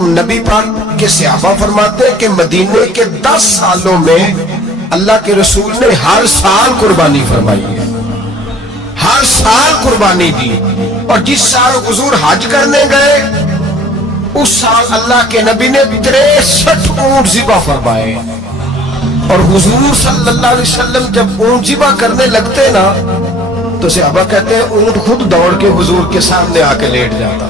نبی پاک کے صحابہ فرماتے ہیں کہ مدینے کے 10 سالوں میں اللہ کے رسول نے ہر سال قربانی فرمائی ہے، ہر سال قربانی دی. اور جس سال حضور حج کرنے گئے اس سال اللہ کے نبی نے 63 اونٹ ذبح فرمائے. اور حضور صلی اللہ علیہ وسلم جب اونٹ ذبح کرنے لگتے نا تو صحابہ کہتے ہیں اونٹ خود دوڑ کے حضور کے سامنے آ کے لیٹ جاتا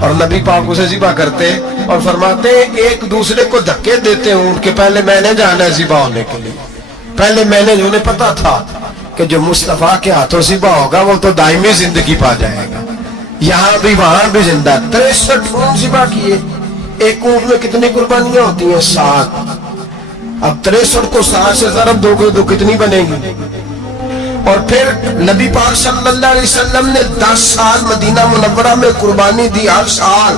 اور نبی پاک اسے ذبح کرتے اور فرماتے ایک دوسرے کو دھکے دیتے اونٹ کے پہلے میں نے جانا ہے ذبح ہونے کے لیے. پہلے میں نے انہیں پتا تھا کہ جو مصطفیٰ کے ہاتھوں ذبح ہوگا وہ تو دائمی زندگی پا جائے گا. یہاں بھی وہاں بھی زندہ. 63 اونٹ ذبح کیے. ایک اونٹ میں کتنی قربانیاں ہوتی ہیں؟ 7. اب 63 کو 7 سے ضرب دو گے تو کتنی بنے گی؟ اور پھر نبی پاک صلی اللہ علیہ وسلم نے 10 سال مدینہ منورہ میں قربانی دی، ہر سال.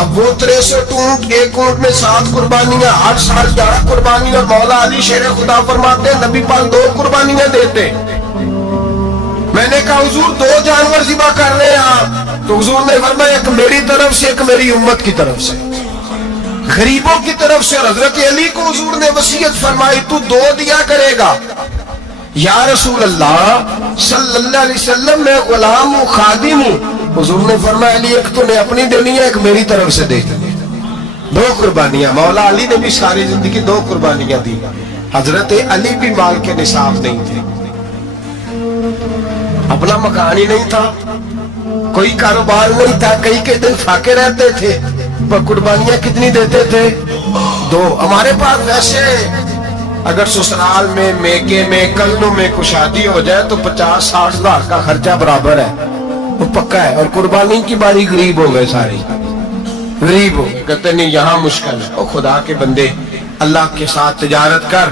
اب وہ 63 اونٹ، ایک اونٹ میں 7 قربانیاں، ہر سال 11 قربانی. اور مولا علی شیر خدا فرماتے ہیں نبی پاک 2 قربانیاں دیتے. میں نے کہا حضور 2 جانور ذبح کر رہے ہیں آپ، تو حضور نے فرمایا ایک میری طرف سے ایک میری امت کی طرف سے، غریبوں کی طرف سے. اور حضرت علی کو حضور نے وصیت فرمائی تو 2 دیا کرے گا. یا رسول اللہ صلی اللہ علیہ وسلم میں غلام ہوں، خادم ہوں. حضور نے فرمایا علی ایک تو نے اپنی دینی ہے، ایک میری طرف سے دے دی. 2 قربانیاں. مولا علی نے بھی ساری زندگی 2 قربانیاں دی. حضرت علی بھی مال کے نصاب نہیں تھے، اپنا مکان ہی نہیں تھا، کوئی کاروبار نہیں تھا، کئی کئی دن فاقے رہتے تھے. پر قربانیاں کتنی دیتے تھے؟ 2. ہمارے پاس ویسے اگر سسرال میں، میکے میں، کلنوں میں کچھ شادی ہو جائے تو 50-60 ہزار کا خرچہ برابر ہے، وہ پکا ہے. اور قربانی کی باری غریب ہو گئے، ساری غریب ہو گئے. کہتے نہیں یہاں مشکل ہے. او خدا کے بندے اللہ کے ساتھ تجارت کر،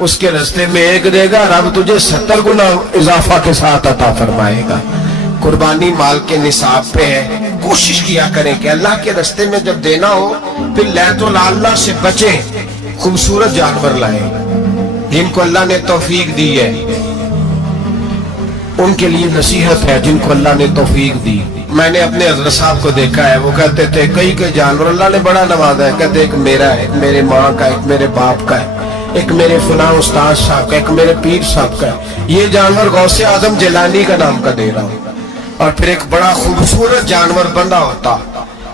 اس کے رستے میں 1 دے گا، رب تجھے 70 گنا اضافہ کے ساتھ عطا فرمائے گا. قربانی مال کے نصاب پہ ہے. کوشش کیا کریں کہ اللہ کے رستے میں جب دینا ہو پھر لیت اللہ سے بچیں. خوبصورت جانور لائیں جن کو اللہ نے توفیق دی ہے، ان کے لیے نصیحت ہے جن کو اللہ نے توفیق دی. میں نے اپنے حضرت صاحب کو دیکھا ہے، وہ کہتے تھے کئی کئی جانور اللہ نے بڑا نوازا ہے. کہتے ایک میرا ہے، ایک میرے ماں کا، ایک میرے باپ کا ہے، ایک میرے فلاں استاد صاحب کا، ایک میرے پیر صاحب کا ہے. یہ جانور غوث اعظم جیلانی کا نام کا دے رہا ہوں. اور پھر ایک بڑا خوبصورت جانور بندہ ہوتا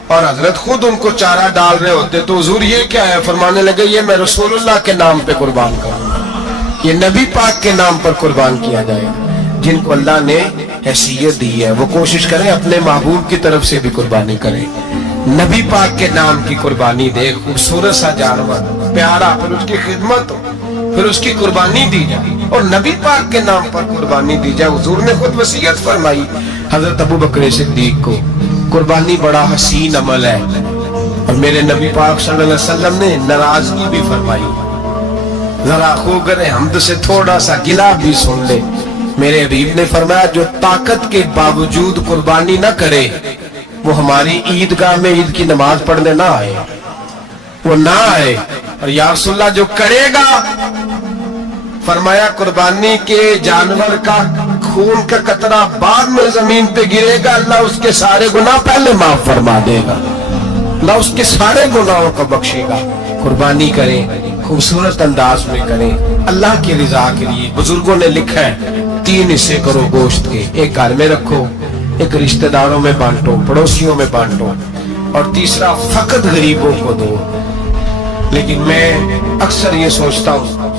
اور حضرت خود ان کو چارہ ڈال رہے ہوتے تو حضور یہ کیا ہے؟ فرمانے لگے یہ میں رسول اللہ کے نام پہ قربان کروں گا، یہ نبی پاک کے نام پر قربان کیا جائے. جن کو اللہ نے حیثیت دی ہے وہ کوشش کریں اپنے محبوب کی طرف سے بھی قربانی کریں. نبی پاک کے نام کی قربانی دے. خوبصورت سا جانور پیارا، پھر اس کی خدمت ہو، پھر اس کی قربانی دی جائے اور نبی پاک کے نام پر قربانی دی جائے. حضور نے خود وصیت فرمائی حضرت ابو بکر صدیق کو، قربانی بڑا حسین عمل ہے. اور میرے نبی پاک صلی اللہ علیہ وسلم نے ناراضگی بھی فرمائی. ذرا خوگر حمد سے تھوڑا سا گلا بھی سن لے. میرے حبیب نے فرمایا جو طاقت کے باوجود قربانی نہ کرے وہ ہماری عیدگاہ میں عید کی نماز پڑھنے نہ آئے، وہ نہ آئے. اور یا رسول اللہ جو کرے گا، فرمایا قربانی کے جانور کا خون کا قطرہ بعد میں زمین پہ گرے گا، اللہ اس کے سارے گناہ پہلے معاف فرما دے گا، اللہ اس کے سارے گناہوں کو بخشے گا. قربانی کریں، خوبصورت انداز میں کریں، اللہ کی رضا کے لیے. بزرگوں نے لکھا ہے 3 حصے کرو گوشت کے، ایک گھر میں رکھو، ایک رشتہ داروں میں بانٹو، پڑوسیوں میں بانٹو، اور تیسرا فقط غریبوں کو دو. لیکن میں اکثر یہ سوچتا ہوں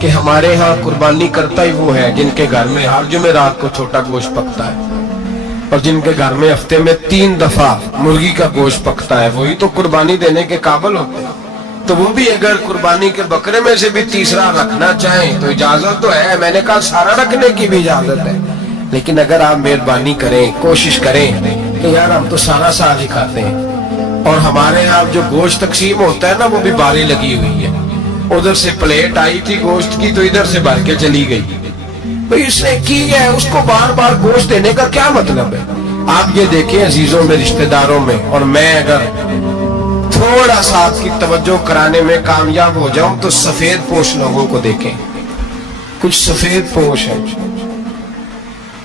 کہ ہمارے ہاں قربانی کرتا ہی وہ ہے جن کے گھر میں ہر جمعرات کو چھوٹا گوشت پکتا ہے اور جن کے گھر میں ہفتے میں 3 دفعہ مرغی کا گوشت پکتا ہے. وہی تو قربانی دینے کے قابل ہوتے ہیں. تو وہ بھی اگر قربانی کے بکرے میں سے بھی تیسرا رکھنا چاہیں تو اجازت تو ہے. میں نے کہا سارا رکھنے کی بھی اجازت ہے، لیکن اگر آپ مہربانی کریں، کوشش کریں کہ یار ہم تو سارا سال ہی کھاتے ہیں اور ہمارے یہاں جو گوشت تقسیم ہوتا ہے نا وہ بھی باری لگی ہوئی ہے. ادھر سے پلیٹ آئی تھی گوشت کی تو ادھر سے بھر کے چلی گئی. بھئی اس نے کی ہے، اس کو بار بار گوشت دینے کا کیا مطلب ہے؟ آپ یہ دیکھیں عزیزوں میں، رشتہ داروں میں، اور میں اگر تھوڑا سا آپ کی توجہ کرانے میں کامیاب ہو جاؤں تو سفید پوش لوگوں کو دیکھیں. کچھ سفید پوش ہے،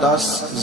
10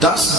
10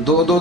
2-2,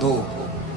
2,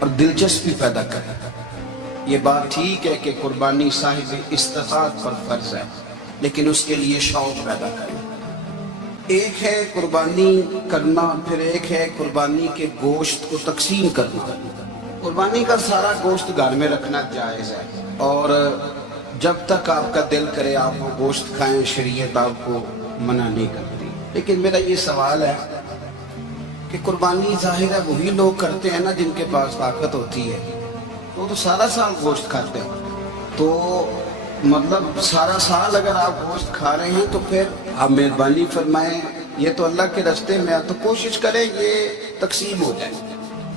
اور دلچسپی پیدا کرے۔ یہ بات ٹھیک ہے کہ قربانی صاحب استطاعت پر فرض ہے، لیکن اس کے لیے شوق پیدا کرے۔ ایک ہے قربانی کرنا، پھر ایک ہے قربانی کے گوشت کو تقسیم کرنا۔ قربانی کا سارا گوشت گھر میں رکھنا جائز ہے، اور جب تک آپ کا دل کرے آپ وہ گوشت کھائیں، شریعت آپ کو منع نہیں کرتی۔ لیکن میرا یہ سوال ہے کہ قربانی ظاہر ہے وہی لوگ کرتے ہیں نا جن کے پاس طاقت ہوتی ہے، وہ تو سارا سال گوشت کھاتے ہیں، تو مطلب سارا سال اگر آپ گوشت کھا رہے ہیں تو پھر آپ مہربانی فرمائیں، یہ تو اللہ کے راستے میں تو کوشش کریں یہ تقسیم ہو جائے۔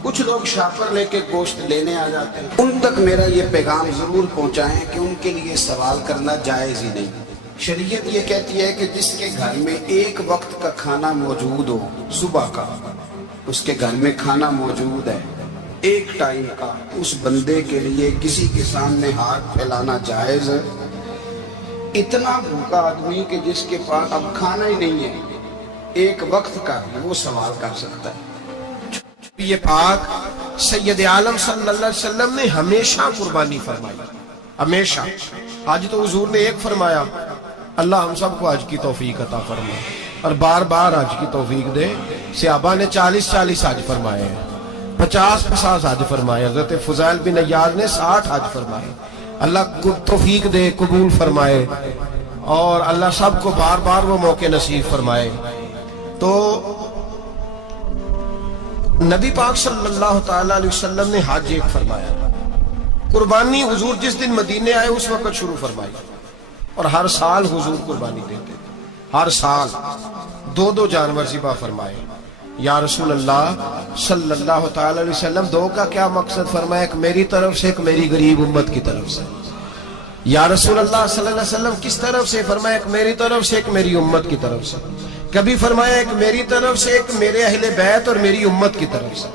کچھ لوگ شاپر لے کے گوشت لینے آ جاتے ہیں، ان تک میرا یہ پیغام ضرور پہنچائیں کہ ان کے لیے سوال کرنا جائز ہی نہیں۔ شریعت یہ کہتی ہے کہ جس کے گھر میں ایک وقت کا کھانا موجود ہو، صبح کا اس کے گھر میں کھانا موجود ہے ایک ٹائم کا، اس بندے کے لیے کسی کے سامنے ہاتھ پھیلانا جائز ہے۔ اتنا بھوکا آدمی کہ جس کے پاس اب کھانا ہی نہیں ہے، ایک وقت کا وہ سوال کر سکتا ہے۔ یہ پاک سید عالم صلی اللہ علیہ وسلم نے ہمیشہ قربانی فرمائی، ہمیشہ۔ آج تو حضور نے ایک فرمایا، اللہ ہم سب کو حج کی توفیق عطا فرمائے اور بار بار حج کی توفیق دے۔ صحابہ نے 40 حج فرمائے ہیں، 50 حج فرمائے، حضرت فضیل بن عیاض نے 60 حج فرمائے۔ اللہ کو توفیق دے، قبول فرمائے، اور اللہ سب کو بار بار وہ موقع نصیب فرمائے۔ تو نبی پاک صلی اللہ تعالی علیہ وسلم نے حج ایک فرمایا، قربانی حضور جس دن مدینے آئے اس وقت شروع فرمائی، اور ہر سال حضور قربانی دیتے، ہر سال 2 جانور ذبح فرمائے۔ یا رسول اللہ صلی اللہ تعالی علیہ وسلم 2 کا کیا مقصد فرمایا؟ ایک میری طرف سے، ایک میری غریب امت کی طرف سے۔ یا رسول اللہ صلی اللہ علیہ وسلم کس طرف سے فرمایا؟ ایک میری طرف سے، ایک میری امت کی طرف سے۔ کبھی فرمایا ایک میری طرف سے، ایک میرے اہل بیت اور میری امت کی طرف سے۔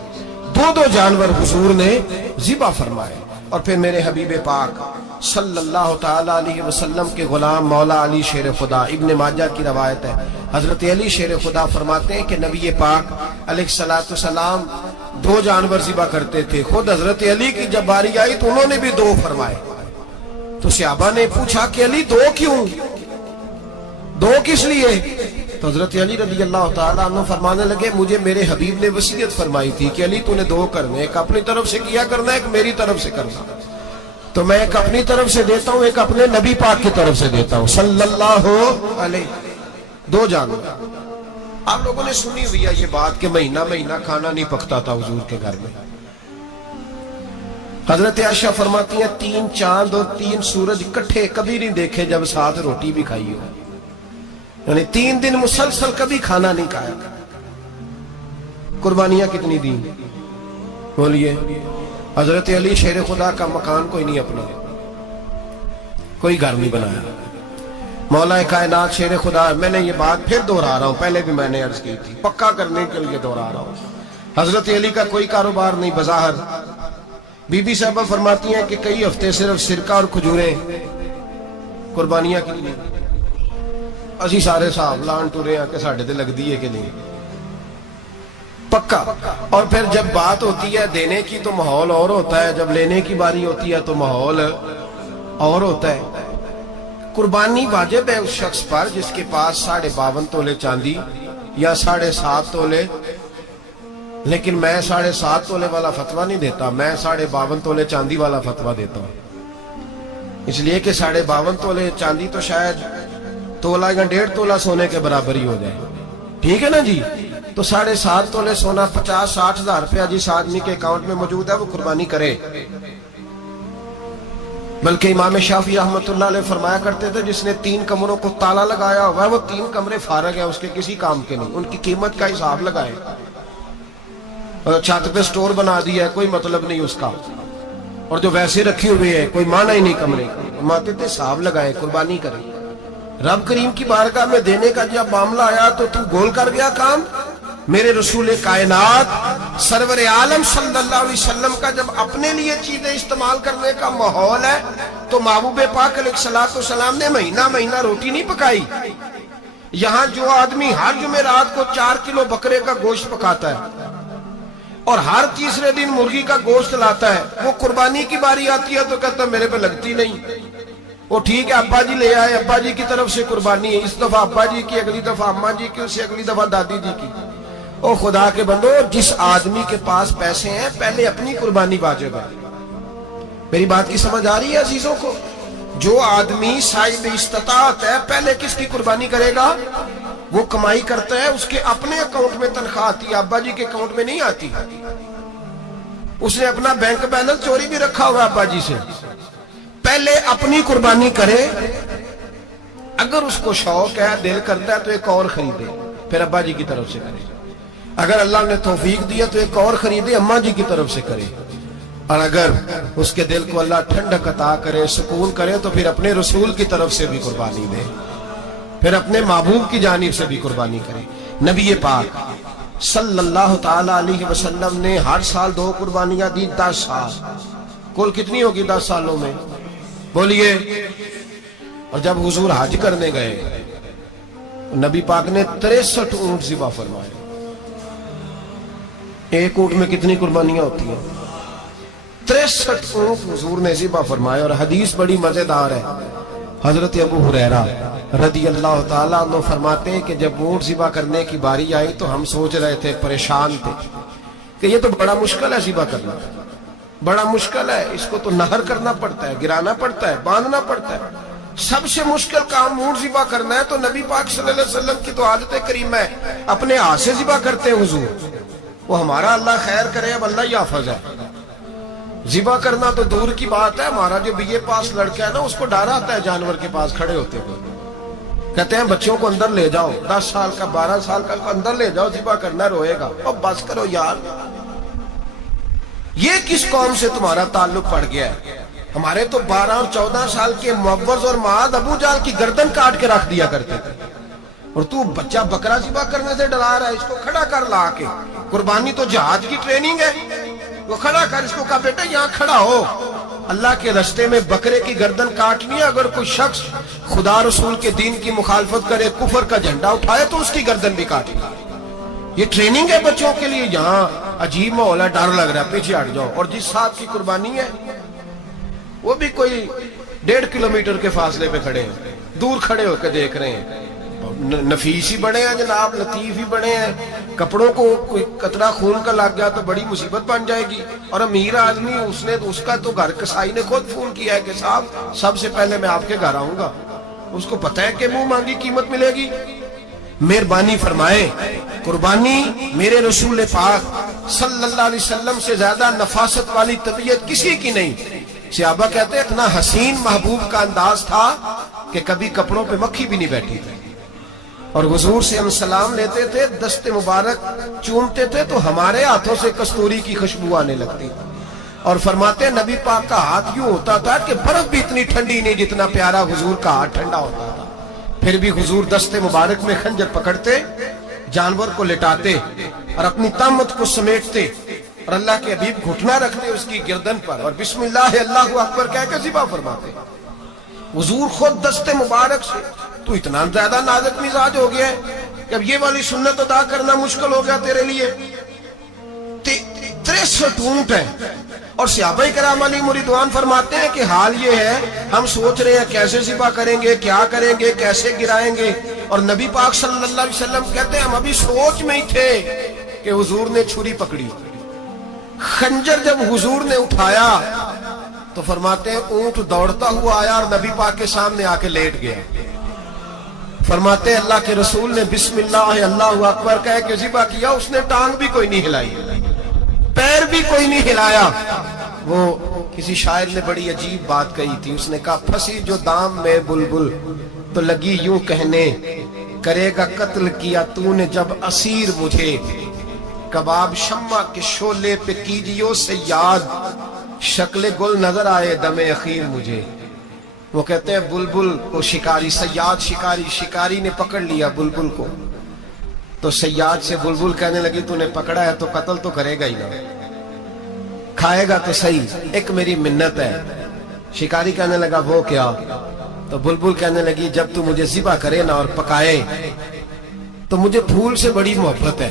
2 جانور حضور نے ذبح فرمائے، اور پھر میرے حبیب پاک صلی اللہ تعالی علیہ وسلم کے غلام مولا علی شیر خدا، ابن ماجہ کی روایت ہے، حضرت علی شیر خدا فرماتے ہیں کہ نبی پاک علیہ السلام 2 جانور ذبح کرتے تھے۔ خود حضرت علی کی جب باری آئی تو انہوں نے بھی 2 فرمائے۔ تو صحابہ نے پوچھا کہ علی 2 کیوں؟ 2 کس لیے؟ تو حضرت علی رضی اللہ تعالیٰ عنہ فرمانے لگے، مجھے میرے حبیب نے وصیت فرمائی تھی کہ علی تو نے 2 کرنے، ایک اپنی طرف سے کیا کرنا، ایک میری طرف سے کرنا۔ تو میں ایک اپنی طرف سے دیتا ہوں، ایک اپنے نبی پاک کی طرف سے دیتا ہوں صلی اللہ علیہ۔ 2 جانور۔ آپ لوگوں نے سنی ہوئی ہے یہ بات کہ مہینہ کھانا نہیں پکتا تھا حضور کے گھر میں۔ حضرت عائشہ فرماتی ہیں 3 چاند اور 3 سورج اکٹھے کبھی نہیں دیکھے جب ساتھ روٹی بھی کھائی ہو، یعنی 3 دن مسلسل کبھی کھانا نہیں کھایا۔ قربانیاں کتنی دیں بولیے؟ حضرت علی شیر خدا کا مکان کوئی نہیں اپنا، کوئی گھر نہیں بنایا۔ مولا کائنات شیر خدا، میں نے یہ بات پھر دہرا رہا ہوں، پہلے بھی میں نے عرض کی تھی، پکا کرنے کے لیے دہرا رہا ہوں۔ حضرت علی کا کوئی کاروبار نہیں بظاہر۔ بی بی صاحبہ فرماتی ہیں کہ کئی ہفتے صرف سرکہ اور کھجوریں۔ قربانیاں کتنی؟ اسی سارے صاحب لان ٹورے ہیں کہ ساڑھے تے لگ دیئے کہ نہیں، پکا۔ اور پھر جب بات ہوتی ہے دینے کی تو ماحول اور ہوتا ہے، جب لینے کی باری ہوتی ہے تو ماحول اور ہوتا ہے۔ قربانی واجب ہے اس شخص پر جس کے پاس 52.5 تولے چاندی یا 7.5 تولے، لیکن میں 7.5 تولے والا فتویٰ نہیں دیتا، میں 52.5 تولے چاندی والا فتویٰ دیتا ہوں، اس لیے کہ 52.5 تولے چاندی تو شاید تولہ یا 1.5 تولہ سونے کے برابر ہی ہو جائے، ٹھیک ہے نا جی؟ تو 7.5 تولے سونا 50-60 ہزار روپیہ جس آدمی کے اکاؤنٹ میں موجود ہے وہ قربانی کرے۔ بلکہ امام شافعی رحمۃ اللہ علیہ فرمایا کرتے تھے جس نے 3 کمروں کو تالا لگایا ہوا ہے وہ 3 کمرے فارغ ہیں، اس کے کسی کام کے نہیں، ان کی قیمت کا حساب لگائے۔ اور چھت پہ سٹور بنا دیا ہے، کوئی مطلب نہیں اس کا، اور جو ویسے رکھی ہوئے ہے کوئی معنی ہی نہیں کمرے کا، فرماتے تھے حساب لگائے، قربانی کرے۔ رب کریم کی بارگاہ میں دینے کا جب معاملہ آیا تو تو گول کر گیا کام۔ میرے رسول کائنات سرور عالم صلی اللہ علیہ وسلم کا جب اپنے لیے چیزیں استعمال کرنے کا ماحول ہے تو محبوب پاک علیہ السلام نے مہینہ روٹی نہیں پکائی۔ یہاں جو آدمی ہر جمعرات کو 4 کلو بکرے کا گوشت پکاتا ہے اور ہر تیسرے دن مرغی کا گوشت لاتا ہے. وہ قربانی کی باری آتی ہے تو کہتا ہے میرے پہ لگتی نہیں. وہ ٹھیک ہے ابا جی لے آئے, ابا جی کی طرف سے قربانی ہے, اس دفعہ ابا جی کی, اگلی دفعہ اماں جی کی, اسے اگلی دفعہ دادی جی کی. او خدا کے بندو, جس آدمی کے پاس پیسے ہیں پہلے اپنی قربانی واجب ہے. میری بات کی سمجھ آ رہی ہے عزیزوں کو؟ جو آدمی صاحب استطاعت ہے پہلے کس کی قربانی کرے گا؟ وہ کمائی کرتا ہے, اس کے اپنے اکاؤنٹ میں تنخواہ آتی ہے, ابا جی کے اکاؤنٹ میں نہیں آتی. اس نے اپنا بینک بیلنس چوری بھی رکھا ہوا ابا جی سے. پہلے اپنی قربانی کرے, اگر اس کو شوق ہے, دل کرتا ہے تو ایک اور خریدے, پھر ابا جی کی طرف سے کرے. اگر اللہ نے توفیق دیا تو ایک اور خریدے, اماں جی کی طرف سے کرے. اور اگر اس کے دل کو اللہ ٹھنڈک عطا کرے, سکون کرے, تو پھر اپنے رسول کی طرف سے بھی قربانی دے, پھر اپنے محبوب کی جانب سے بھی قربانی کرے. نبی پاک صلی اللہ تعالی علیہ وسلم نے ہر سال 2 قربانیاں دی, 10 سال. کل کتنی ہوگی 10 سالوں میں؟ بولیے. اور جب حضور حج کرنے گئے, نبی پاک نے 63 اونٹ ذبح فرمائے. ایک اونٹ میں کتنی قربانیاں ہوتی ہیں؟ 63 اونٹ حضور نے ذبح فرمائے. اور حدیث بڑی مزیدار ہے. حضرت ابو ہریرہ رضی اللہ تعالیٰ عنہ فرماتے ہیں کہ جب اونٹ ذبح کرنے کی باری آئی تو ہم سوچ رہے تھے, پریشان تھے کہ یہ تو بڑا مشکل ہے ذبح کرنا, بڑا مشکل ہے, اس کو تو نہر کرنا پڑتا ہے, گرانا پڑتا ہے, باندھنا پڑتا ہے. سب سے مشکل کام اونٹ ذبح کرنا ہے. تو نبی پاک صلی اللہ علیہ وسلم کی تو عادت کریمہ ہے, اپنے ہاتھ سے ذبح کرتے ہیں حضور. وہ ہمارا اللہ خیر کرے, اب اللہ ہی حافظ ہے. ذبح کرنا تو دور کی بات ہے, ہمارا جو BA پاس لڑکا ہے نا, اس کو ڈر آتا ہے جانور کے پاس کھڑے ہوتے ہوئے. کہتے ہیں بچوں کو اندر لے جاؤ, 10 سال کا 12 سال کا اندر لے جاؤ, ذبح کرنا, روئے گا. اور بس کرو یار, یہ کس قوم سے تمہارا تعلق پڑ گیا ہے؟ ہمارے تو 12 اور 14 سال کے معوذ اور معاذ ابو جہل کی گردن کاٹ کے رکھ دیا کرتے تھے, اور تو بچہ بکرا ذبح کرنے سے ڈرا رہا ہے. اس کو کھڑا کر لا کے, قربانی تو جہاد کی ٹریننگ ہے, وہ کھڑا کر, اس کو کہا بیٹا یہاں کھڑا ہو, اللہ کے رستے میں بکرے کی گردن کاٹنی ہے. اگر کوئی شخص خدا رسول کے دین کی مخالفت کرے, کفر کا جھنڈا اٹھائے, تو اس کی گردن بھی کاٹنی. یہ ٹریننگ ہے بچوں کے لیے. یہاں عجیب ماحول ہے, ڈر لگ رہا ہے, پیچھے ہٹ جاؤ. اور جس صاحب کی قربانی ہے وہ بھی کوئی 1.5 کلومیٹر کے فاصلے پہ کھڑے ہیں, دور کھڑے ہو کے دیکھ رہے ہیں. نفیس ہی بڑے ہیں جناب, لطیف ہی بڑے ہیں. کپڑوں کو کوئی قطرہ خون کا لگ گیا تو بڑی مصیبت بن جائے گی. اور امیر آدمی, اس کا تو گھر کسائی نے خود فون کیا ہے کہ صاحب سب سے پہلے میں آپ کے گھر آؤں گا. اس کو پتہ ہے کہ منہ مانگی قیمت ملے گی. مہربانی فرمائے, قربانی میرے رسول پاک صلی اللہ علیہ وسلم سے زیادہ نفاست والی طبیعت کسی کی نہیں. صحابہ کہتے ہیں اتنا حسین محبوب کا انداز تھا کہ کبھی کپڑوں پہ مکھی بھی نہیں بیٹھی تھی. اور حضور سے ہم سلام لیتے تھے, دست مبارک چومتے تھے تو ہمارے ہاتھوں سے کستوری کی خوشبو آنے لگتی. اور فرماتے ہیں نبی پاک کا ہاتھ یوں ہوتا تھا کہ برف بھی اتنی ٹھنڈی نہیں جتنا پیارا حضور کا ہاتھ ٹھنڈا ہوتا تھا. پھر بھی حضور دست مبارک میں خنجر پکڑتے, جانور کو لٹاتے اور اپنی طامت کو سمیٹتے, اور اللہ کے حبیب گھٹنا رکھتے اس کی گردن پر, اور بسم اللہ اللہ اکبر کہہ کے ذبح فرماتے. حضور خود دست مبارک سے. تو اتنا زیادہ نازک مزاج ہو گیا ہے کہ اب یہ والی سنت ادا کرنا مشکل ہو گیا تیرے لیے. 63 اونٹ ہیں. اور صحابہ کرام علیہم رضوان فرماتے ہیں کہ حال یہ ہے, ہم سوچ رہے ہیں کیسے ذبح کریں گے, کیا کریں گے, کیسے گرائیں گے. اور نبی پاک صلی اللہ علیہ وسلم کہتے ہیں ہم ابھی سوچ میں ہی تھے کہ حضور نے چھری پکڑی. خنجر جب حضور نے اٹھایا تو فرماتے ہیں اونٹ دوڑتا ہوا آیا اور نبی پاک کے سامنے آ کے لیٹ گیا. فرماتے ہیں اللہ کے رسول نے بسم اللہ اللہ اکبر کہہ کے ذبح کیا, اس نے ٹانگ بھی کوئی نہیں ہلائی, پیر بھی کوئی نہیں ہلایا. وہ کسی شاعر نے بڑی عجیب بات کہی تھی, اس نے کہا پھنسی جو دام میں بلبل تو لگی یوں کہنے, کرے گا قتل کیا تو نے جب اسیر مجھے, کباب شمع کے شعلے پہ کیجیو سیاد, شکل گل نظر آئے دم اخیر مجھے. وہ کہتے ہیں بلبل کو شکاری, سیاد شکاری نے پکڑ لیا بلبل کو, تو سیاد سے بلبل کہنے لگی تو نے پکڑا ہے تو قتل تو کرے گا ہی نا, کھائے گا تو صحیح, ایک میری منت ہے. شکاری کہنے لگا وہ کیا؟ تو بلبل کہنے لگی جب تو مجھے ذبح کرے نا اور پکائے تو مجھے پھول سے بڑی محبت ہے,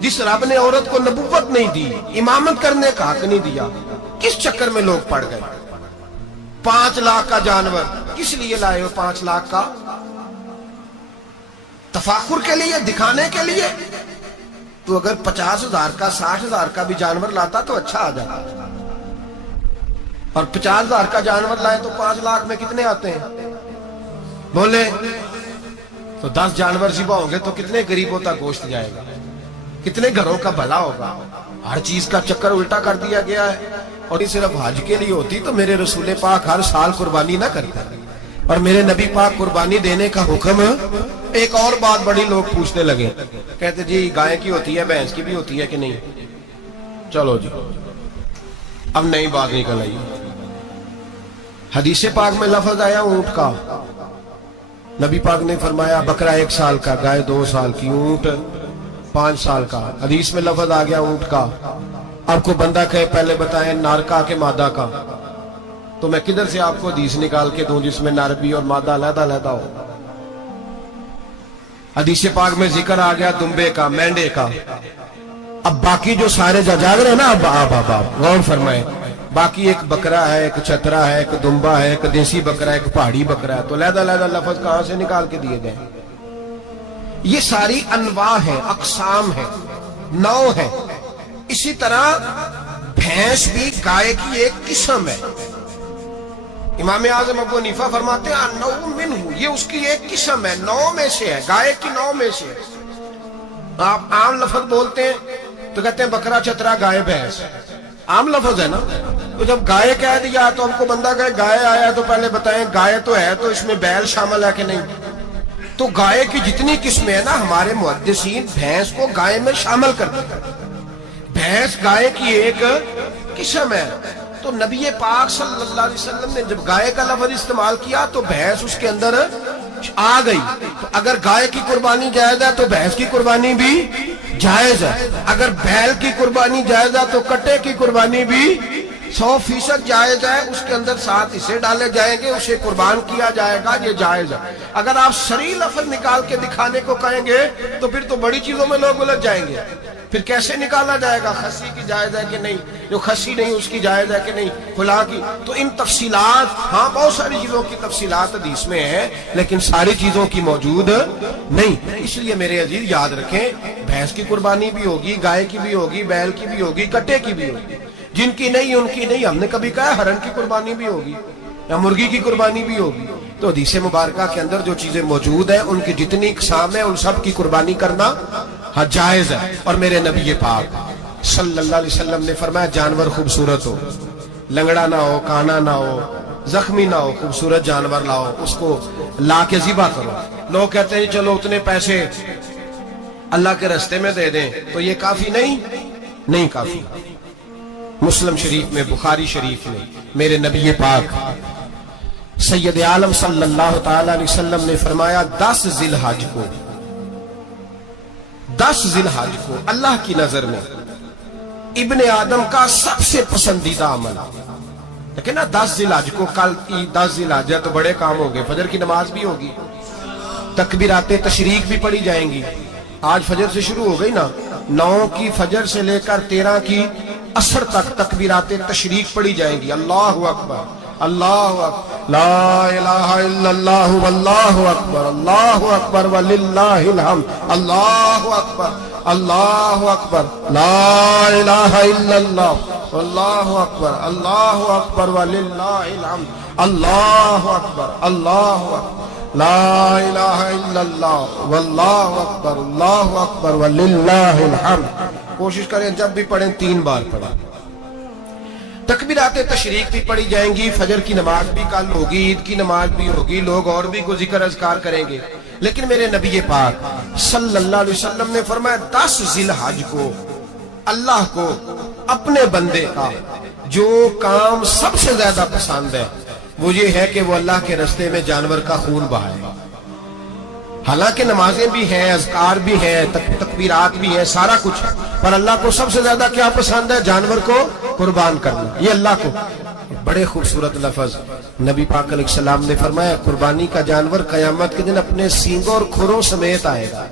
جس رب نے عورت کو نبوت نہیں دی، امامت کرنے کا حق نہیں دیا، کس چکر میں لوگ پڑ گئے؟ 5 لاکھ کا جانور کس لیے لائے ہو؟ 5 لاکھ کا تفاخر کے لیے، دکھانے کے لیے؟ تو اگر 50,000 کا 60,000 کا بھی جانور لاتا تو اچھا آ جاتا، اور 50,000 کا جانور لائے تو 5 لاکھ میں کتنے آتے ہیں بولے؟ تو 10 جانور ذبح ہوں گے تو کتنے غریبوں تک گوشت جائے گا، کتنے گھروں کا بھلا ہوگا؟ ہر چیز کا چکر الٹا کر دیا گیا ہے. اور یہ صرف حج کے لیے ہوتی تو میرے رسول پاک ہر سال قربانی نہ کرتا، اور میرے نبی پاک قربانی دینے کا حکم. ایک اور بات بڑی لوگ پوچھنے لگے، کہتے جی گائے کی ہوتی ہے، بھینس کی بھی ہوتی ہے کہ نہیں؟ چلو جی اب نئی بات نکل آئی. حدیث پاک میں لفظ آیا اونٹ کا، نبی پاک نے فرمایا بکرا 1 سال کا، گائے 2 سال کی، اونٹ 5 سال کا. حدیث میں لفظ آ گیا اونٹ کا. آپ کو بندہ کہے پہلے بتائیں نر کا کہ مادہ کا، تو میں کدھر سے آپ کو حدیث نکال کے دوں جس میں نر بھی اور مادہ علیحدہ علیحدہ ہو؟ حدیث پاک میں ذکر آ گیا دمبے کا، مینڈے کا. اب باقی جو سارے جاگ رہے ہیں نا، اب غور فرمائیں، باقی ایک بکرا ہے، ایک چترا ہے، ایک دمبا ہے، ایک دیسی بکرا ہے، ایک پہاڑی بکرا ہے، تو علیحدہ علیحدہ لفظ کہاں سے نکال کے دیے گئے؟ یہ ساری انواع ہیں، اقسام ہیں، نوع ہیں. اسی طرح بھینس بھی گائے کی ایک قسم ہے. امام اعظم ابو حنیفہ فرماتے ہیں النوع منہ، یہ اس کی ایک قسم ہے، نوع میں سے ہے، گائے کی نوع میں سے ہے. آپ عام لفظ بولتے ہیں تو کہتے ہیں بکرا چترا گائے بھینس، عام لفظ ہے نا. تو جب گائے کہہ دیا تو ہم کو بندہ کہے گائے آیا تو پہلے بتائیں گائے تو ہے تو اس میں بیل شامل ہے کہ نہیں؟ تو گائے کی جتنی قسمیں ہیں نا، ہمارے محدثین بھینس کو گائے میں شامل کرتے ہیں. بھینس گائے کی ایک قسم ہے. تو نبی پاک صلی اللہ علیہ وسلم نے جب گائے کا لفظ استعمال کیا تو بھینس اس کے اندر آ گئی. تو اگر گائے کی قربانی جائز ہے تو بھینس کی قربانی بھی جائز ہے. اگر بیل کی قربانی جائز ہے تو کٹے کی قربانی بھی 100% جائز ہے. اس کے اندر 7 حصے ڈالے جائیں گے، اسے قربان کیا جائے گا، یہ جائز ہے. اگر آپ صریح لفظ نکال کے دکھانے کو کہیں گے تو پھر تو بڑی چیزوں میں لوگ الجھ جائیں گے. پھر کیسے نکالا جائے گا خسی کی جائز ہے کہ نہیں، جو خسی نہیں اس کی جائز ہے کہ نہیں، فلاں کی؟ تو ان تفصیلات، ہاں بہت ساری چیزوں کی تفصیلات حدیث میں ہیں لیکن ساری چیزوں کی موجود نہیں. اس لیے میرے عزیز یاد رکھیں، بھینس کی قربانی بھی ہوگی، گائے کی بھی ہوگی، بیل کی بھی ہوگی، کٹے کی بھی ہوگی. جن کی نہیں ان کی نہیں. ہم نے کبھی کہا ہرن کی قربانی بھی ہوگی یا مرغی کی قربانی بھی ہوگی. تو حدیث مبارکہ کے اندر جو چیزیں موجود ہیں ان کی جتنی اقسام ہیں ان سب کی قربانی کرنا ہاں جائز ہے. اور میرے نبی پاک صلی اللہ علیہ وسلم نے فرمایا جانور خوبصورت ہو، لنگڑا نہ ہو، کانا نہ ہو، زخمی نہ ہو، خوبصورت جانور لاؤ، اس کو لا کے ذبح کرو. لوگ کہتے ہیں چلو اتنے پیسے اللہ کے راستے میں دے دیں، تو یہ کافی نہیں کافی. مسلم شریف میں، بخاری شریف میں میرے نبی پاک سید عالم صلی اللہ تعالی علیہ وسلم نے فرمایا 10 ذی الحج کو اللہ کی نظر میں ابن آدم کا سب سے پسندیدہ عمل. لیکن نا 10 ذی الحج کو، کل 10 ذی الحج ہے تو بڑے کام ہو گئے. فجر کی نماز بھی ہوگی، تکبیرات تشریق بھی پڑھی جائیں گی. آج فجر سے شروع ہو گئی نا، 9 کی فجر سے لے کر 13 کی عصر تک تکبیرات تشریق پڑھی جائیں گی. اللہ اکبر، اللہ اکبر، لا الہ الا اللہ واللہ اکبر، اللہ اکبر وللہ الحمد، اللہ اکبر، اللہ اکبر، لا الہ الا اللہ واللہ اکبر، اللہ اکبر وللہ الحمد، اللہ اکبر، اللہ اکبر، لا الہ الا اللہ واللہ اکبر، اللہ اکبر وللہ الحمد. کوشش کریں جب بھی پڑھیں 3 بار پڑھیں. تکبیرات تشریق بھی پڑھی جائیں گی. فجر کی نماز بھی کل ہوگی، عید کی نماز بھی ہوگی، لوگ اور بھی کو ذکر اذکار کریں گے. لیکن میرے نبی پاک صلی اللہ علیہ وسلم نے فرمایا 10 ذی الحج کو اللہ کو اپنے بندے کا جو کام سب سے زیادہ پسند ہے وہ یہ ہے کہ وہ اللہ کے راستے میں جانور کا خون بہائے. حالانکہ نمازیں بھی ہیں، اذکار بھی ہیں، تکبیرات بھی ہیں، سارا کچھ ہے، پر اللہ کو سب سے زیادہ کیا پسند ہے؟ جانور کو قربان کرنا. یہ اللہ کو بڑے خوبصورت لفظ نبی پاک علیہ السلام نے فرمایا قربانی کا جانور قیامت کے دن اپنے سینگوں اور کھروں سمیت آئے گا،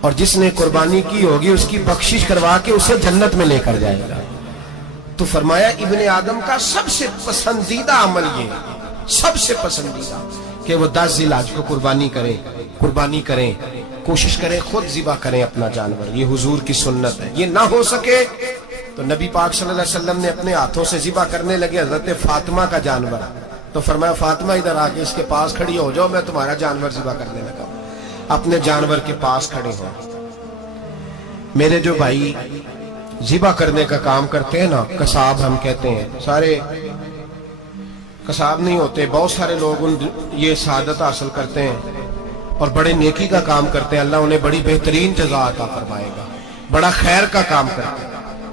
اور جس نے قربانی کی ہوگی اس کی بخشش کروا کے اسے جنت میں لے کر جائے گا۔ تو فرمایا ابن آدم کا سب سے پسندیدہ عمل یہ، سب سے پسندیدہ، کہ وہ 10 ذی الحج کو قربانی کریں، کوشش کریں خود ذبح کریں اپنا جانور۔ یہ حضور کی سنت ہے۔ یہ نہ ہو سکے تو نبی پاک صلی اللہ علیہ وسلم نے اپنے ہاتھوں سے ذبح کرنے لگے حضرت فاطمہ کا جانور، تو فرمایا فاطمہ ادھر آ کے اس کے پاس کھڑی ہو جاؤ، میں تمہارا جانور ذبح کرنے لگا۔ اپنے جانور کے پاس کھڑے ہو۔ میرے جو بھائی ذبح کرنے کا کام کرتے ہیں نا، قصاب ہم کہتے ہیں، سارے قصاب نہیں ہوتے، بہت سارے لوگ یہ سعادت حاصل کرتے ہیں اور بڑے نیکی کا کام کرتے ہیں، اللہ انہیں بڑی بہترین جزا عطا فرمائے گا، بڑا خیر کا کام کرتے ہیں۔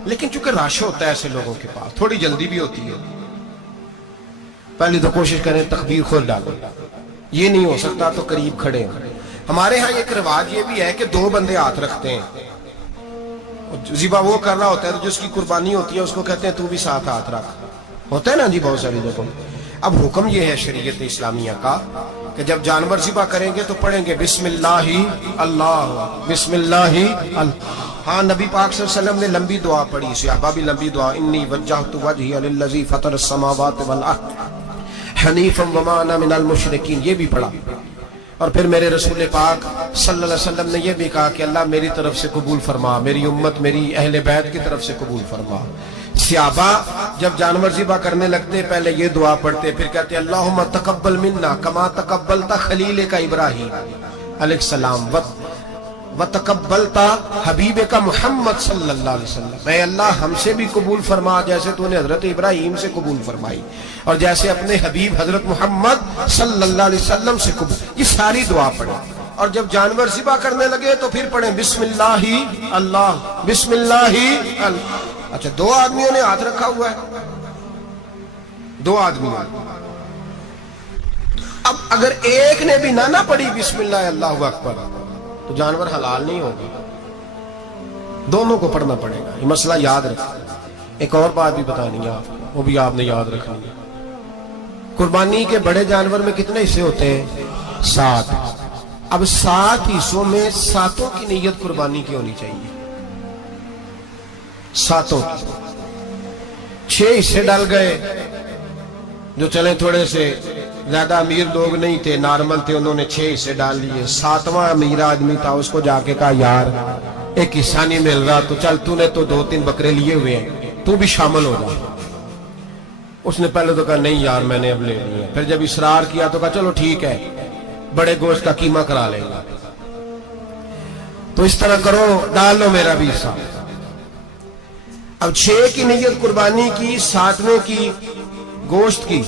لیکن چونکہ رش ہوتا ہے ایسے لوگوں کے پاس، تھوڑی جلدی بھی ہوتی ہے، پہلے تو کوشش کریں تکبیر خود ڈالیں، یہ نہیں ہو سکتا تو قریب کھڑے ہیں۔ ہمارے ہاں ایک رواج یہ بھی ہے کہ 2 بندے ہاتھ رکھتے ہیں، ذبح وہ کر رہا ہوتا ہے تو جس کی قربانی ہوتی ہے اس کو کہتے ہیں تو بھی ساتھ ہاتھ رکھ، ہوتا ہے نا جی بہت ساری جگہوں۔ اب حکم یہ ہے شریعت اسلامیہ کا کہ جب جانور ذبح کریں گے تو پڑھیں گے بسم اللہ اللہ، بسم اللہ اللہ۔ ہاں نبی پاک صلی اللہ علیہ وسلم نے لمبی دعا پڑھی، صحابہ بھی لمبی دعا، انی وجہت وجہی للذی فطر السماوات والارض حنیفا وما انا من المشرکین، یہ بھی پڑھا۔ اور پھر میرے رسول پاک صلی اللہ علیہ وسلم نے یہ بھی کہا کہ اللہ میری طرف سے قبول فرما، میری امت میری اہل بیت کی طرف سے قبول فرما۔ صحابہ جب جانور ذبح کرنے لگتے پہلے یہ دعا پڑھتے، پھر کہتے اللہم تقبل منا کما تقبلتا خلیل کا ابراہیم علیہ السلام وتقبلتا حبیب کا محمد صلی اللہ علیہ وسلم، اے اللہ ہم سے بھی قبول فرما جیسے تو نے حضرت ابراہیم سے قبول فرمائی اور جیسے اپنے حبیب حضرت محمد صلی اللہ علیہ وسلم سے قبول۔ یہ ساری دعا پڑھیں، اور جب جانور ذبح کرنے لگے تو پھر پڑھیں بسم اللہ اللہ، بسم اللہ اللہ۔ اچھا 2 آدمیوں نے ہاتھ رکھا ہوا ہے، 2 آدمیوں، اب اگر ایک نے بھی نہ پڑھی بسم اللہ اللہ اکبر تو جانور حلال نہیں ہوگا، دونوں کو پڑھنا پڑے گا۔ یہ مسئلہ یاد رکھیں۔ ایک اور بات بھی بتانی ہے آپ کو، وہ بھی آپ نے یاد رکھنی ہے۔ قربانی کے بڑے جانور میں کتنے حصے ہوتے ہیں؟ 7۔ اب 7 حصوں میں 7 کی نیت قربانی کی ہونی چاہیے، 7 کی۔ 6 حصے ڈال گئے، جو چلیں تھوڑے سے زیادہ امیر لوگ نہیں تھے، نارمل تھے، انہوں نے 6 حصے ڈال لیے۔ 7واں امیر آدمی تھا، اس کو جا کے کہا یار ایک حصہ نہیں مل رہا، تو چل تو نے تو 2-3 بکرے لیے ہوئے ہیں، تو بھی شامل ہو جا۔ اس نے پہلے تو کہا نہیں یار میں نے اب لے لیا، پھر جب اصرار کیا تو کہا چلو ٹھیک ہے بڑے گوشت کا قیمہ کرا لیں گا۔ تو اس طرح کرو، ڈال لو میرا بھی حصہ۔ اب 6 کی نیت قربانی کی، 7ویں کی گوشت کی،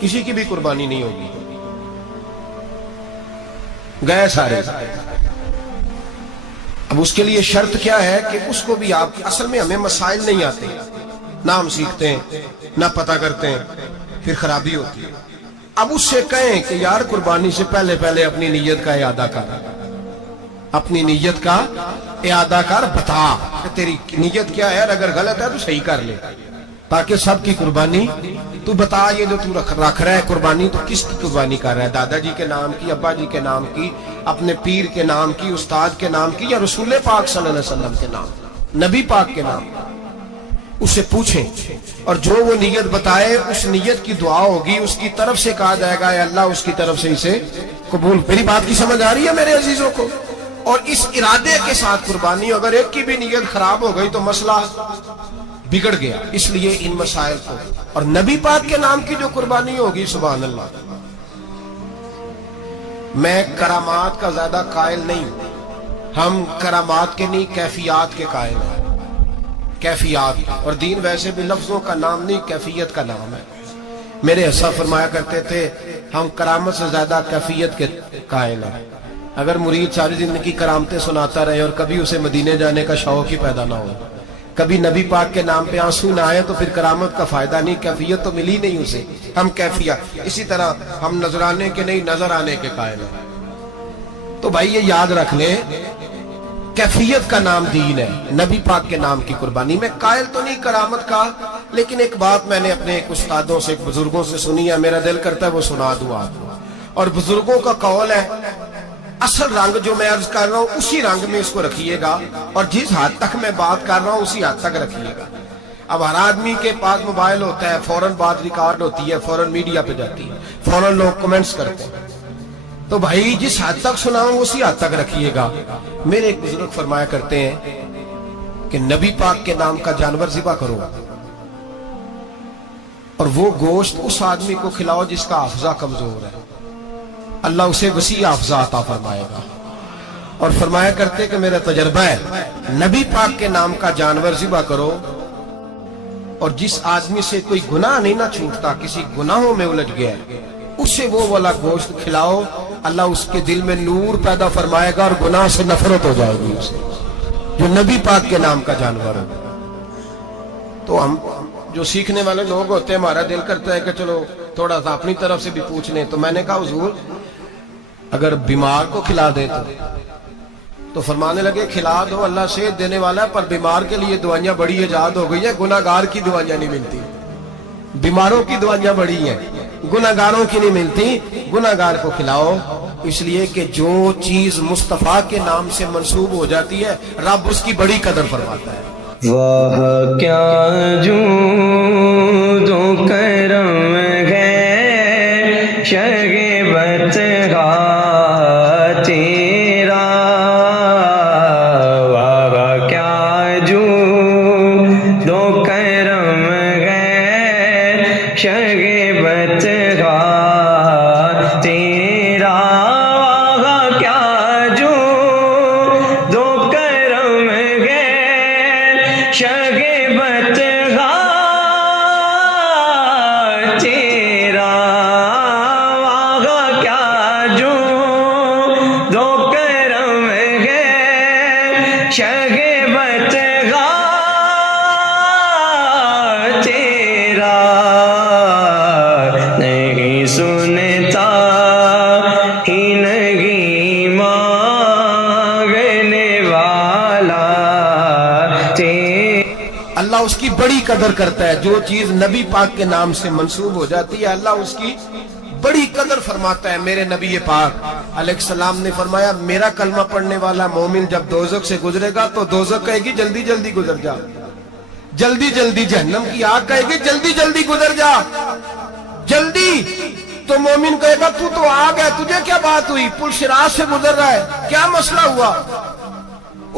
کسی کی بھی قربانی نہیں ہوگی، گئے سارے۔ اب اس کے لیے شرط کیا ہے کہ اس کو بھی آپ، اصل میں ہمیں مسائل نہیں آتے، نہ ہم سیکھتے ہیں نہ پتہ کرتے ہیں، پھر خرابی ہوتی ہے۔ اب اس سے کہیں کہ یار قربانی سے پہلے اپنی نیت کا اعادہ کر، اپنی نیت کا اعادہ کر، بتا کہ تیری نیت کیا ہے، اگر غلط ہے تو صحیح کر لے، تاکہ سب کی قربانی تو بتا۔ یہ جو تو رکھ رہا ہے قربانی، تو کس کی قربانی کر رہا ہے؟ دادا جی کے نام کی، ابا جی کے نام کی، اپنے پیر کے نام کی، استاد کے نام کی، یا رسول پاک صلی اللہ علیہ وسلم کے نام، نبی پاک کے نام؟ اس سے پوچھیں، اور جو وہ نیت بتائے اس نیت کی دعا ہوگی، اس کی طرف سے کہا جائے گا اے اللہ اس کی طرف سے اسے قبول۔ میری بات کی سمجھ آ رہی ہے میرے عزیزوں کو؟ اور اس ارادے کے ساتھ قربانی، اگر ایک کی بھی نیت خراب ہو گئی تو مسئلہ بگڑ گیا۔ اس لیے ان مسائل کو، اور نبی پاک کے نام کی جو قربانی ہوگی، سبحان اللہ، میں کرامات کا زیادہ قائل نہیں، ہم کرامات کے نہیں کیفیات کے قائل ہیں، کیفیات۔ اور دین ویسے بھی لفظوں کا نام نہیں، کیفیت کا نام ہے۔ میرے حصہ فرمایا کرتے تھے ہم کرامت سے زیادہ کیفیت کے قائل ہیں۔ اگر مرید ساری زندگی کرامتیں سناتا رہے اور کبھی اسے مدینے جانے کا شوق ہی پیدا نہ ہو، کبھی نبی پاک کے نام پہ آنسو نہ آئے، تو پھر کرامت کا فائدہ نہیں، کیفیت تو ملی نہیں اسے، ہم کیفیت۔ اسی طرح ہم نظرانے کے نہیں، نظر آنے کے قائل ہیں۔ تو بھائی یہ یاد رکھ لیں، کیفیت کا نام دین ہے، نبی پاک کے نام کی قربانی۔ میں قائل تو نہیں کرامت کا، لیکن ایک بات میں نے اپنے ایک استادوں سے، ایک بزرگوں سے سنی ہے، میرا دل کرتا ہے وہ سنا دوں آپ کو. اور بزرگوں کا قول ہے اصل رنگ جو میں عرض کر رہا ہوں اسی رنگ میں اس کو رکھیے گا، اور جس حد تک میں بات کر رہا ہوں اسی حد تک رکھیے گا. اب ہر آدمی کے پاس موبائل ہوتا ہے، فوراً بات ریکارڈ ہوتی ہے، فوراً میڈیا پہ جاتی ہے، فوراً لوگ کمنٹس کرتے ہیں. تو بھائی جس حد تک سناؤں اسی حد تک رکھیے گا. میرے ایک بزرگ فرمایا کرتے ہیں کہ نبی پاک کے نام کا جانور ذبح کرو اور وہ گوشت اس آدمی کو کھلاؤ جس کا حافظہ کمزور ہے، اللہ اسے وسیع حافظہ عطا فرمائے گا. اور فرمایا کرتے کہ میرا تجربہ ہے، نبی پاک کے نام کا جانور ذبح کرو اور جس آدمی سے کوئی گناہ نہیں نہ چھوٹتا، کسی گناہوں میں الجھ گیا ہے، اسے وہ والا گوشت کھلاؤ، اللہ اس کے دل میں نور پیدا فرمائے گا اور گناہ سے نفرت ہو جائے گی اسے، جو نبی پاک کے نام کا جانور ہے. تو ہم جو سیکھنے والے لوگ ہوتے ہیں ہمارا دل کرتا ہے کہ چلو تھوڑا سا اپنی طرف سے بھی پوچھ لیں. تو میں نے کہا حضور اگر بیمار کو کھلا دے تو فرمانے لگے کھلا دو، اللہ صحت دینے والا ہے، پر بیمار کے لیے دعائیاں بڑی ایجاد ہو گئی ہیں، گناہگار کی دعائیاں نہیں ملتی. بیماروں کی دعائیاں بڑی ہیں، گناہگاروں کی نہیں ملتی. گناہگار کو کھلاؤ، اس لیے کہ جو چیز مصطفیٰ کے نام سے منسوب ہو جاتی ہے رب اس کی بڑی قدر فرماتا ہے. واہ کیا جود و کرم ہے شگبت کا تیرا، واہ کیا جود و کرم ہے شگبت کا تیرا، واہ کیا جود و کرم ہے شگبت کا تیرا، واہ کیا جود و کرم ہے شگبت کا تیرا. نہیں سنتا ہی نہیں مانگنے والا اللہ اس کی بڑی قدر کرتا ہے. جو چیز نبی پاک کے نام سے منسوب ہو جاتی ہے اللہ اس کی بڑی قدر فرماتا ہے. میرے نبی پاک علیہ السلام نے فرمایا میرا کلمہ پڑھنے والا مومن جب دوزخ سے گزرے گا تو دوزخ کہے گی جلدی جلدی گزر جا، جلدی جلدی. جہنم کی آگ کہے گی جلدی جلدی گزر جا، جلدی. تو مومن کہے گا تو آ گیا، تجھے کیا بات ہوئی، پل صراط سے گزر رہا ہے، کیا مسئلہ ہوا.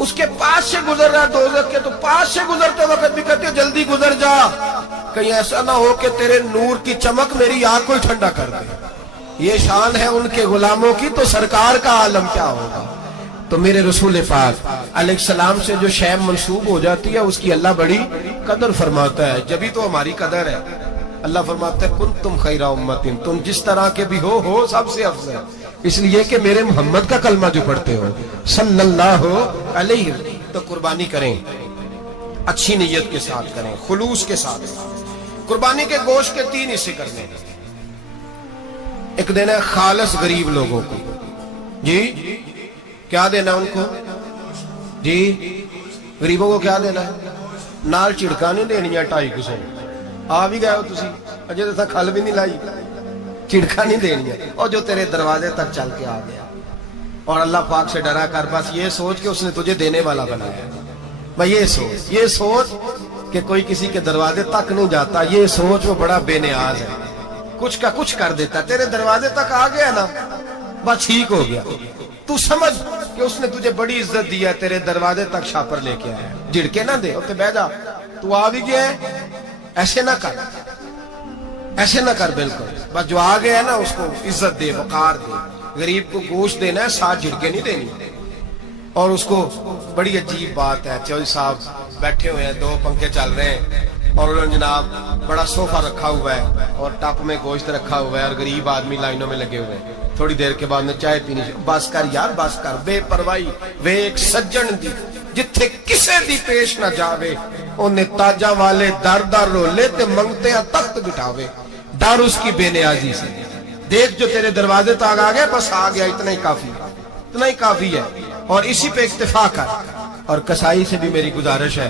اس کے پاس سے گزر رہا ہے دوزخ کے، تو پاس سے گزرتے وقت بھی کہتے جلدی گزر جا، کہیں ایسا نہ ہو کہ تیرے نور کی چمک میری آنکھ کو ٹھنڈا کر دے. یہ شان ہے ان کے غلاموں کی، تو سرکار کا عالم کیا ہوگا. تو میرے رسول پاک علیہ السلام سے جو شے منسوب ہو جاتی ہے اس کی اللہ بڑی قدر فرماتا ہے. جبھی تو ہماری قدر ہے. اللہ فرماتا ہے کنتم خیر امت، تم جس طرح کے بھی ہو سب سے افضل، اس لیے کہ میرے محمد کا کلمہ جو پڑھتے ہو صلی اللہ علیہ. تو قربانی کریں، اچھی نیت کے ساتھ کریں، خلوص کے ساتھ. قربانی کے گوشت کے 3 حصے کرنے. ایک دینا ہے خالص غریب لوگوں کو. جی کیا دینا ان کو؟ جی غریبوں کو کیا دینا ہے؟ نال چڑکا نہیں دینی 250 آ بھی گئے ہو تسی، اجے تو کھل بھی نہیں لائی، چڑکا نہیں دینی ہے. اور جو تیرے دروازے تک چل کے آ گیا اور اللہ پاک سے ڈرا کر، بس یہ سوچ کہ اس نے تجھے دینے والا بنایا. بھائی یہ سوچ کہ کوئی کسی کے دروازے تک نہیں جاتا، یہ سوچ وہ بڑا بے نیاز ہے، کچھ کا کچھ کر دیتا. تیرے دروازے تک آ گیا نا بس ٹھیک ہو گیا. تو سمجھ کہ اس نے تجھے بڑی عزت دی ہے، تیرے دروازے تک چھاپر لے کے آیا. جھڑکے نہ دے، اوتے بیٹھ جا، تو آ بھی گیا ہے. ایسے نہ کر، ایسے نہ کر بالکل. بس جو آ گیا ہے نا اس کو عزت دے، وقار دے. غریب کو گوشت دینا ہے، 7 جھڑکے نہیں دینی. اور اس کو بڑی عجیب بات ہے، چودھری صاحب بیٹھے ہوئے ہیں، 2 پنکھے چل رہے ہیں اور انہوں نے جناب بڑا صوفہ رکھا ہوا ہے اور ٹپ میں گوشت رکھا ہوا ہے اور غریب آدمی لائنوں میں لگے ہوئے ہیں. تھوڑی دیر کے بعد نے چائے پینی. بس کر یار بس کر، بے پرواہی وے ایک سجن دی جتھے کسے دی پیش نہ جاوے، انہیں تاجاں والے در در رولے تے منگتے ہیں تخت بٹھاوے. ڈر اس کی بے نیازی سے. دیکھ جو تیرے دروازے تک آ گیا، بس آ گیا، اتنا ہی کافی، اتنا ہی کافی ہے. اور اسی پہ اکتفا کر. اور کسائی سے بھی میری گزارش ہے